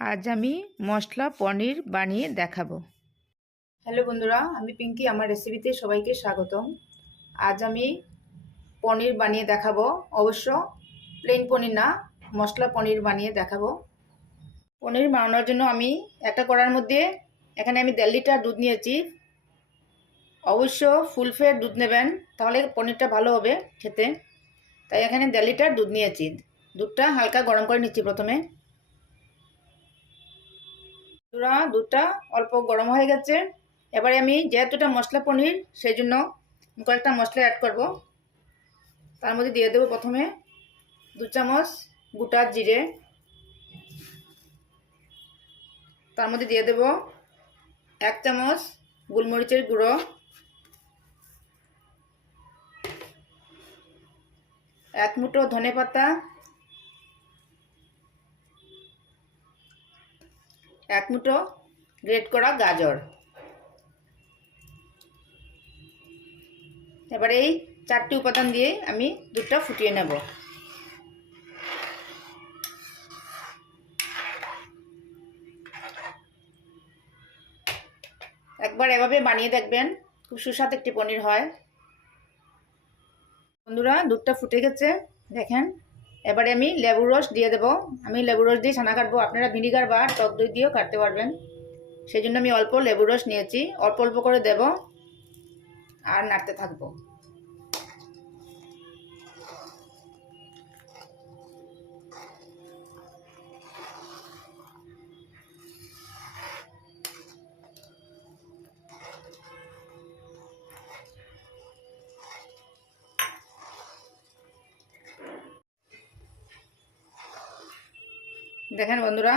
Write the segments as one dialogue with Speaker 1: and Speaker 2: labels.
Speaker 1: আজ আমি মশলা পনির বানিয়ে দেখাবো। হ্যালো বন্ধুরা, আমি পিঙ্কি, আমার রেসিপিতে সবাইকে স্বাগতম। আজ আমি পনির বানিয়ে দেখাবো। অবশ্য প্লেন পনির না, মশলা পনির বানিয়ে দেখাবো। পনির বানানোর জন্য আমি একটা কড়ার মধ্যে, এখানে আমি দেড় লিটার দুধ নিয়েছি। অবশ্য ফুল ফের দুধ নেবেন, তাহলে পনিরটা ভালো হবে খেতে। তাই এখানে দেড় লিটার দুধ নিয়েছি। দুধটা হালকা গরম করে নিচ্ছি প্রথমে। বন্ধুরা দুধটা অল্প গরম হয়ে গেছে। এবারে আমি যেহেতু এটা মশলা পনির সেই জন্য কয়েকটা মশলা অ্যাড করব। তার মধ্যে দিয়ে দেবো প্রথমে দু চামচ গোটা জিরে। তার মধ্যে দিয়ে দেব এক চামচ গোলমরিচের গুঁড়ো। এক মুঠো ধনে পাতা এক মুঠো গ্রেট করা গাজর। এবারে এই চারটি উপাদান দিয়ে আমি দুধটা ফুটিয়ে নেব। একবার এভাবে বানিয়ে দেখবেন, খুব সুস্বাদ একটি পনির হয়। বন্ধুরা, দুধটা ফুটে গেছে, দেখেন। এবারে আমি লেবু রস দিয়ে দেবো। আমি লেবু রস দিয়ে ছানা কাটবো। আপনারা ভিনিগার বা টক দই দিয়েও কাটতে পারবেন। সেই জন্য আমি অল্প লেবু রস নিয়েছি। অল্প অল্প করে দেব। আর নাড়তে থাকব। দেখেন বন্ধুরা,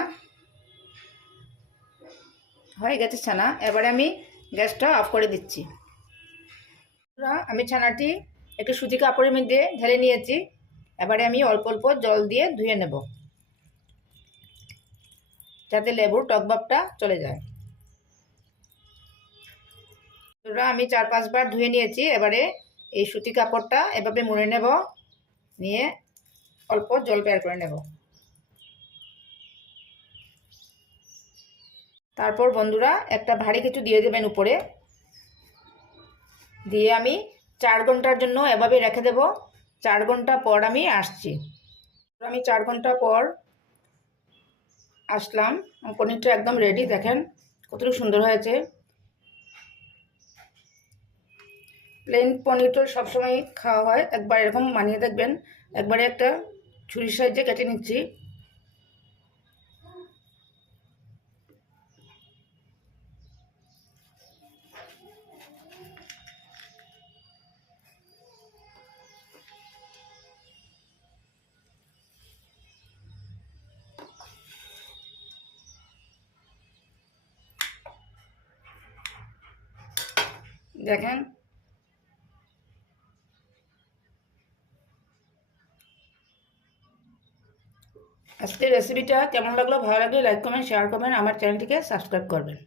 Speaker 1: হয়ে গেছে ছানা। এবারে আমি গ্যাসটা অফ করে দিচ্ছি। আমি ছানাটি একটু সুতি কাপড়ের মধ্যে ঢেলে নিয়েছি। এবারে আমি অল্প অল্প জল দিয়ে ধুয়ে নেব, যাতে লেবুর টকবাবটা চলে যায়। আমি চার পাঁচবার ধুয়ে নিয়েছি। এবারে এই সুতি কাপড়টা এভাবে মুড়ে নেব, নিয়ে অল্প জল বের করে নেব। তারপর বন্ধুরা একটা ভারী কিছু দিয়ে দেবেন উপরে। দিয়ে আমি চার ঘণ্টার জন্য এভাবে রেখে দেব। চার ঘণ্টা পর আমি আসছি। আমি চার ঘণ্টা পর আসলাম। পনিরটা একদম রেডি দেখেন কতটুকু সুন্দর হয়েছে। প্লেন পনির তো সবসময় খাওয়া হয়। একবার এরকম মানিয়ে দেখবেন। একবারে একটা ছুরির সাহায্যে কেটে নিচ্ছি। দেখেন। আজকের রেসিপিটা কেমন লাগল? ভালো লাগলে লাইক কমেন্ট শেয়ার করবেন আমার চ্যানেলটিকে সাবস্ক্রাইব করবেন।